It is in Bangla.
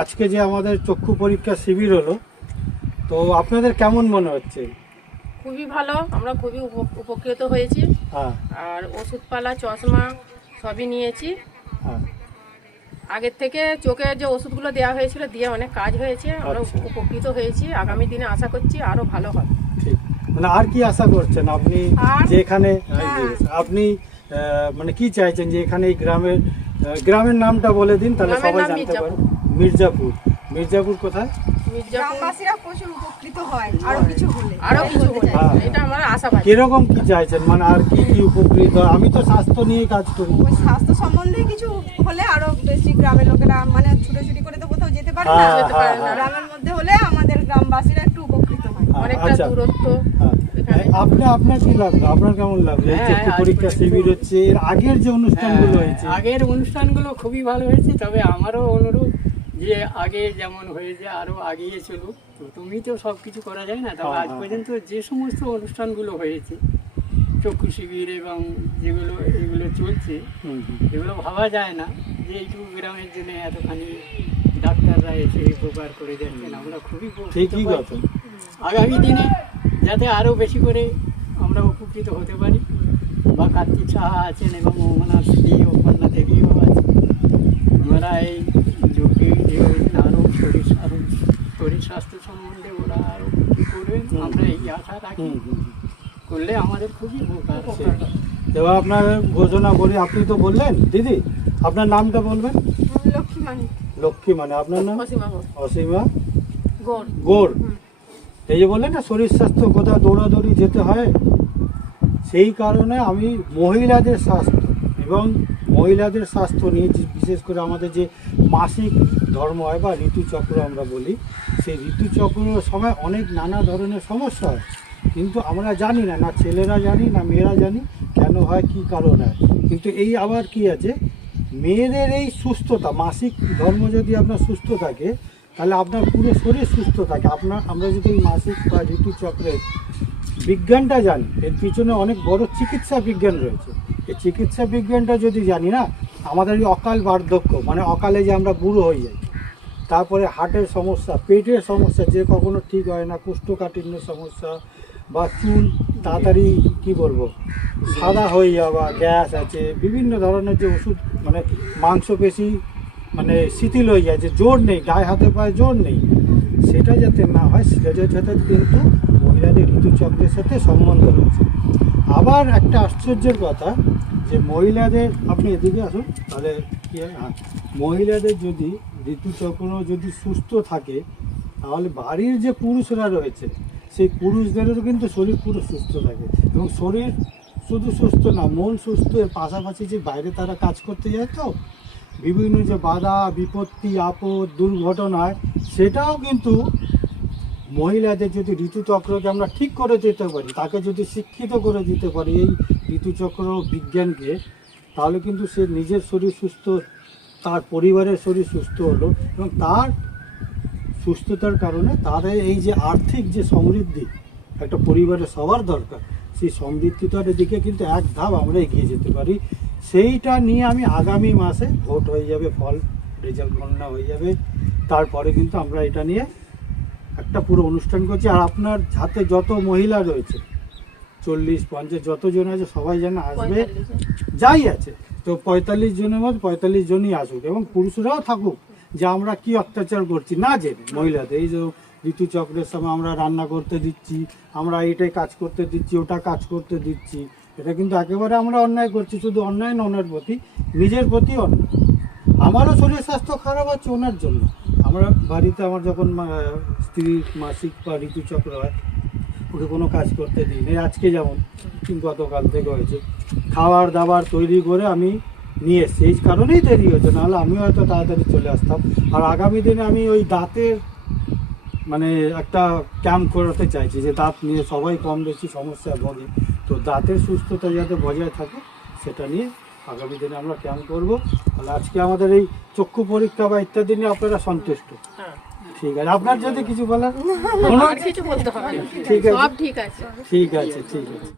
আজকে যে আমাদের চক্ষু পরীক্ষা শিবির হলো, তো আপনাদের কেমন মনে হচ্ছে? খুবই ভালো, আমরা খুবই উপকৃত হয়েছি। হ্যাঁ আর ওষুধপালা, চশমা সবই নিয়েছি। হ্যাঁ। আগের থেকে চোখের যে ওষুধগুলো দেওয়া হয়েছিল দিয়ে অনেক কাজ হয়েছে, আমরা আচ্ছা। উপকৃত হয়েছি। আগামী দিনে আশা করছি আরো ভালো হবে। ঠিক, মানে আর কি আশা করছেন আপনি যে এখানে আপনি মানে কি চাইছেন যে এখানে এই গ্রামের নামটা বলে দিন, তাহলে গ্রামের সবাই নাম জানতে পারে। মির্জাপুর। মির্জাপুর কোথায়? গ্রামবাসীরা প্রচুর উপকৃত হয় আরো কিছু হলে। হ্যাঁ। এটা আমার আশাবাদী। কিরকম কি চাইছেন, মানে আর কি কি উপকৃত? আমি তো স্বাস্থ্য নিয়ে কাজ করি। ওই স্বাস্থ্য সম্বন্ধে কিছু হলে আরো বেশি গ্রামের লোকেরা মানে ছুটোছুটি করে তো কোথাও যেতে পারে না, যেতে পারে না। গ্রামের মধ্যে হলে আমাদের গ্রামবাসীরা একটু উপকৃত হয়। অনেকটা আচ্ছা। দূরত্ব। হ্যাঁ। আপনার কি লাগলো? আপনার কেমন লাগলো এই চক্ষু পরীক্ষা শিবির হচ্ছে? এর আগের যে অনুষ্ঠানগুলো হয়েছে, আগের অনুষ্ঠানগুলো খুবই ভালো হয়েছে, তবে আমারও অনুরোধ যে আগে যেমন হয়েছে আরো আগিয়ে চলুক। তো তুমি তো সব কিছু করা যায় না, তবে আজ পর্যন্ত যে সমস্ত অনুষ্ঠানগুলো হয়েছে চক্ষু শিবির এবং এগুলো চলছে, এগুলো ভাবা যায় না যে এইটুকু গ্রামের জন্য এতখানি ডাক্তাররা এসে উপকার করে যাচ্ছেন। আমরা খুবই ঠিকই কথা। আগামী দিনে যাতে আরও বেশি করে আমরা উপকৃত হতে পারি। বা কার্তিক সাহা আছেন এবং ওনার স্ত্রী ও কন্যা দেবীও আছেন, ওনারা এই যোগে আরও শরীর স্বাস্থ্য সম্বন্ধে ওরা আরও কী করবেন, আমরা এই আশা রাখি। করলে আমাদের খুবই উপকার হবে। এবার আপনার ঘোষণা করি। আপনি তো বললেন দিদি, আপনার নামটা বলবেন। লক্ষ্মী, মানে আপনার নাম? অসীমা গোড়। এই যে বললেন না শরীর স্বাস্থ্য কোথাও দৌড়াদৌড়ি যেতে হয়, সেই কারণে আমি মহিলাদের স্বাস্থ্য এবং মহিলাদের স্বাস্থ্য নিয়ে বিশেষ করে আমাদের যে মাসিক ধর্ম হয় বা ঋতুচক্র আমরা বলি, সেই ঋতুচক্রের সময় অনেক নানা ধরনের সমস্যা হয়, কিন্তু আমরা জানি না, না ছেলেরা জানি না মেয়েরা জানি কেন হয়, কি কারণ হয়। কিন্তু এই আবার কি আছে, মেয়েদের এই সুস্থতা, মাসিক ধর্ম যদি আপনার সুস্থ থাকে তাহলে আপনার পুরো শরীর সুস্থ থাকে। আমরা যদি এই মাসিক বা ঋতুচক্রের বিজ্ঞানটা জানি, এর পিছনে অনেক বড় চিকিৎসা বিজ্ঞান রয়েছে। এই চিকিৎসা বিজ্ঞানটা যদি জানি না, আমাদের এই অকাল বার্ধক্য, মানে অকালে যে আমরা বুড়ো হয়ে যাই, তারপরে হার্টের সমস্যা, পেটের সমস্যা যে কখনো ঠিক হয় না, কোষ্ঠকাঠিন্যের সমস্যা বা চুল তাড়াতাড়ি কি বলবো সাদা হয়ে যাওয়া, গ্যাস আছে, বিভিন্ন ধরনের যে ওষুধ, মানে মাংসপেশি মানে শিথিল হয়ে যায়, যে জোর নেই, গায়ে হাতে পায়ে জোর নেই, সেটা যাতে না হয়, সেটা যাতে কিন্তু মহিলাদের ঋতুচক্রের সাথে সম্বন্ধ রয়েছে। আবার একটা আশ্চর্যের কথা যে মহিলাদের, আপনি এদিকে আসুন তাহলে কি হয়, মহিলাদের যদি ঋতুচক্র যদি সুস্থ থাকে তাহলে বাড়ির যে পুরুষরা রয়েছে সেই পুরুষদেরও কিন্তু শরীর পুরো সুস্থ থাকে, এবং শরীর শুধু সুস্থ না, মন সুস্থ। এর পাশাপাশি যে বাইরে তারা কাজ করতে যায়, তো বিভিন্ন যে বাধা বিপত্তি আপদ দুর্ঘটনায়, সেটাও কিন্তু মহিলাদের যদি ঋতুচক্রকে আমরা ঠিক করে দিতে পারি, তাকে যদি শিক্ষিত করে দিতে পারি এই ঋতুচক্র বিজ্ঞানকে, তাহলে কিন্তু সে নিজের শরীর সুস্থ, তার পরিবারের শরীর সুস্থ হলো, এবং তার সুস্থতার কারণে তাদের এই যে আর্থিক যে সমৃদ্ধি একটা পরিবারের সবার দরকার, সেই সমৃদ্ধিটার দিকে কিন্তু এক ধাপ আমরা এগিয়ে যেতে পারি। সেইটা নিয়ে আমি আগামী মাসে ভোট হয়ে যাবে, ফল রেজাল্ট গণনা হয়ে যাবে, তারপরে কিন্তু আমরা এটা নিয়ে একটা পুরো অনুষ্ঠান করছি। আর আপনার হাতে যত মহিলা রয়েছে 40-50 যতজন আছে সবাই যেন আসবে, যাই আছে তো 45 জনের মধ্যে 45 জনই আসুক, এবং পুরুষরাও থাকুক, যে আমরা কি অত্যাচার করছি না জেনে মহিলাদের। এই যে ঋতুচক্রের সময় আমরা রান্না করতে দিচ্ছি, আমরা এটাই কাজ করতে দিচ্ছি, ওটা কাজ করতে দিচ্ছি, এটা কিন্তু একেবারে আমরা অন্যায় করছি। শুধু অন্যায় না, ওনার প্রতি, নিজের প্রতি অন্যায়। আমারও শরীর স্বাস্থ্য খারাপ হচ্ছে ওনার জন্য। আমরা বাড়িতে আমার যখন স্ত্রীর মাসিক বা ঋতুচক্র হয়, ওকে কোনো কাজ করতে দিই না। আজকে যেমন গতকাল থেকে হয়েছে, খাবার দাবার তৈরি করে আমি নিয়ে এসছি, এই কারণেই দেরি হয়েছে, নাহলে আমিও হয়তো তাড়াতাড়ি চলে আসতাম। আর আগামী দিনে আমি ওই দাঁতের মানে একটা ক্যাম্প করাতে চাইছি, যে দাঁত নিয়ে সবাই কম বেশি সমস্যা ভোগে, তো দাঁতের সুস্থতা যাতে বজায় থাকে সেটা নিয়ে আগামী দিনে আমরা ক্যাম্প করবো। তাহলে আজকে আমাদের এই চক্ষু পরীক্ষা বা ইত্যাদি নিয়ে আপনারা সন্তুষ্ট? ঠিক আছে। আপনার যদি কিছু বলার, কিছু বলতে হবে, ঠিক আছে, ঠিক আছে, ঠিক আছে, ঠিক আছে।